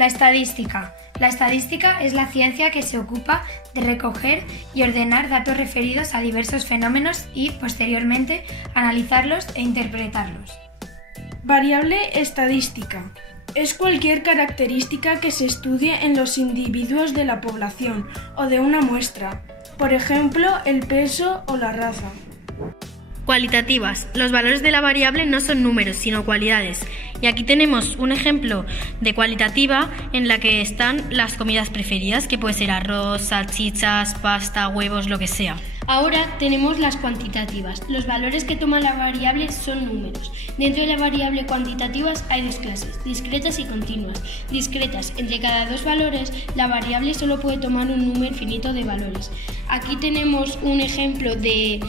La estadística. La estadística es la ciencia que se ocupa de recoger y ordenar datos referidos a diversos fenómenos y, posteriormente, analizarlos e interpretarlos. Variable estadística. Es cualquier característica que se estudie en los individuos de la población o de una muestra, por ejemplo, el peso o la raza. Cualitativas. Los valores de la variable no son números, sino cualidades. Y aquí tenemos un ejemplo de cualitativa en la que están las comidas preferidas, que puede ser arroz, salchichas, pasta, huevos, lo que sea. Ahora tenemos las cuantitativas. Los valores que toma la variable son números. Dentro de la variable cuantitativas hay dos clases, discretas y continuas. Discretas, entre cada dos valores, la variable solo puede tomar un número finito de valores. Aquí tenemos un ejemplo de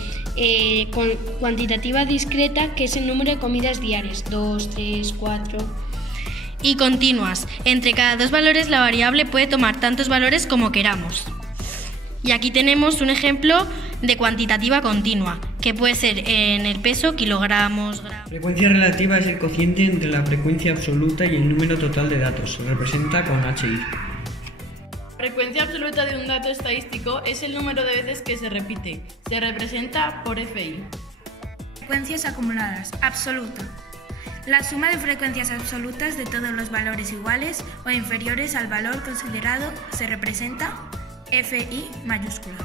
cuantitativa discreta, que es el número de comidas diarias, 2, 3, 4... Y continuas. Entre cada dos valores la variable puede tomar tantos valores como queramos. Y aquí tenemos un ejemplo de cuantitativa continua, que puede ser en el peso, kilogramos, gramos. Frecuencia relativa es el cociente entre la frecuencia absoluta y el número total de datos. Se representa con HI. La frecuencia absoluta de un dato estadístico es el número de veces que se repite. Se representa por FI. Frecuencias acumuladas. Absoluta. La suma de frecuencias absolutas de todos los valores iguales o inferiores al valor considerado se representa FI mayúscula.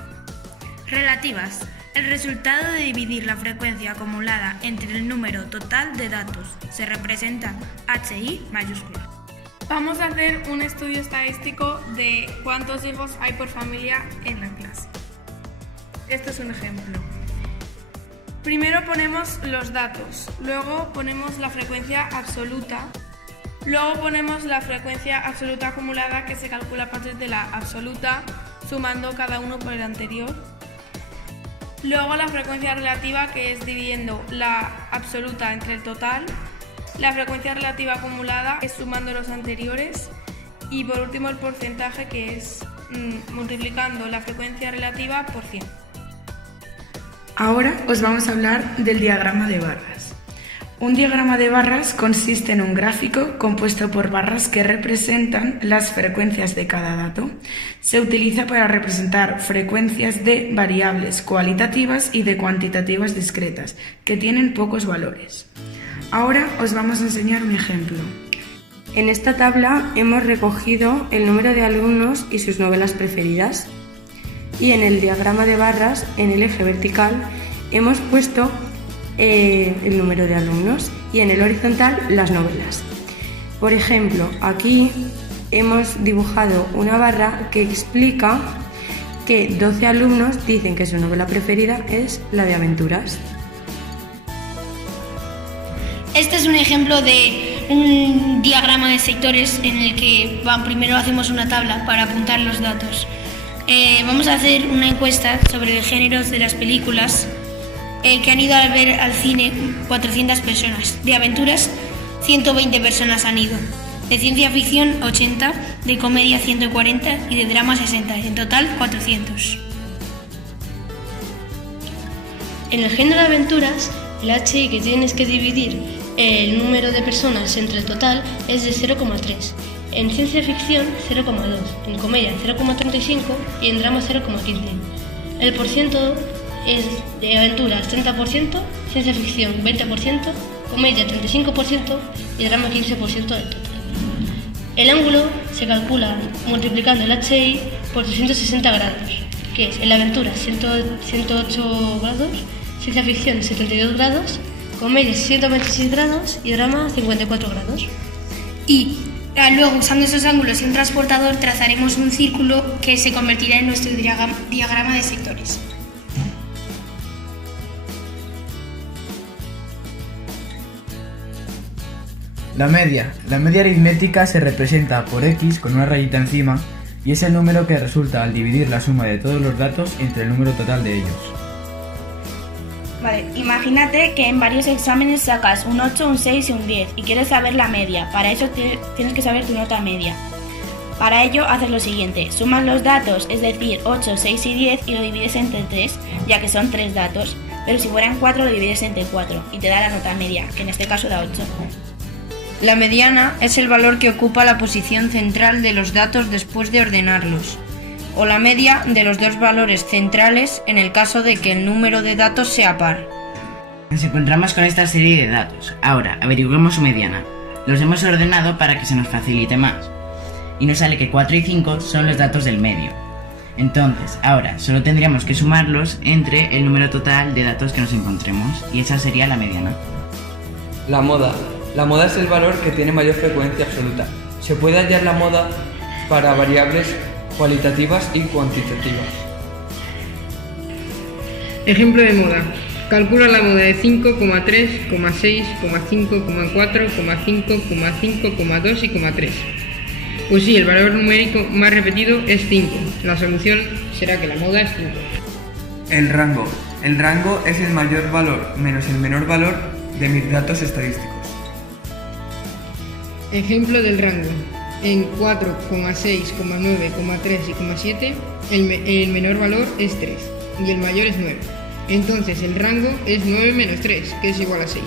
Relativas. El resultado de dividir la frecuencia acumulada entre el número total de datos se representa HI mayúscula. Vamos a hacer un estudio estadístico de cuántos hijos hay por familia en la clase. Esto es un ejemplo. Primero ponemos los datos, luego ponemos la frecuencia absoluta, luego ponemos la frecuencia absoluta acumulada, que se calcula a partir de la absoluta, sumando cada uno por el anterior. Luego la frecuencia relativa, que es dividiendo la absoluta entre el total. La frecuencia relativa acumulada es sumando los anteriores. Y por último el porcentaje, que es multiplicando la frecuencia relativa por 100. Ahora os vamos a hablar del diagrama de barras. Un diagrama de barras consiste en un gráfico compuesto por barras que representan las frecuencias de cada dato. Se utiliza para representar frecuencias de variables cualitativas y de cuantitativas discretas, que tienen pocos valores. Ahora os vamos a enseñar un ejemplo. En esta tabla hemos recogido el número de alumnos y sus novelas preferidas. Y en el diagrama de barras, en el eje vertical, hemos puesto el número de alumnos y en el horizontal las novelas. Por ejemplo, aquí hemos dibujado una barra que explica que 12 alumnos dicen que su novela preferida es la de aventuras. Este es un ejemplo de un diagrama de sectores en el que primero hacemos una tabla para apuntar los datos. Vamos a hacer una encuesta sobre el género de las películas que han ido a ver al cine 400 personas. De aventuras, 120 personas han ido. De ciencia ficción, 80. De comedia, 140. Y de drama, 60. En total, 400. En el género de aventuras, el HI que tienes que dividir el número de personas entre el total es de 0,3. En ciencia ficción 0,2, en comedia 0,35 y en drama 0,15. El porciento es de aventuras 30%, ciencia ficción 20%, comedia 35% y drama 15% del total. El ángulo se calcula multiplicando el HI por 360 grados, que es en la aventura 108 grados, ciencia ficción 72 grados, comedia 126 grados y drama 54 grados. Y luego, usando esos ángulos y un transportador, trazaremos un círculo que se convertirá en nuestro diagrama de sectores. La media aritmética se representa por X con una rayita encima y es el número que resulta al dividir la suma de todos los datos entre el número total de ellos. Vale, imagínate que en varios exámenes sacas un 8, un 6 y un 10 y quieres saber la media. Para eso tienes que saber tu nota media. Para ello haces lo siguiente, sumas los datos, es decir, 8, 6 y 10 y lo divides entre 3, ya que son 3 datos. Pero si fueran 4 lo divides entre 4 y te da la nota media, que en este caso da 8. La mediana es el valor que ocupa la posición central de los datos después de ordenarlos, o la media de los dos valores centrales en el caso de que el número de datos sea par. Nos encontramos con esta serie de datos. Ahora, averiguemos su mediana. Los hemos ordenado para que se nos facilite más. Y nos sale que 4 y 5 son los datos del medio. Entonces, ahora, solo tendríamos que sumarlos entre el número total de datos que nos encontremos, y esa sería la mediana. La moda. La moda es el valor que tiene mayor frecuencia absoluta. Se puede hallar la moda para variables cualitativas y cuantitativas. Ejemplo de moda. Calcula la moda de 5,3, 6, 5, 4, 5, 5, 2 y 3. Pues sí, el valor numérico más repetido es 5. La solución será que la moda es 5. El rango. El rango es el mayor valor menos el menor valor de mis datos estadísticos. Ejemplo del rango. En 4, 6, 9, 3 y 7, el menor valor es 3 y el mayor es 9. Entonces el rango es 9 menos 3, que es igual a 6.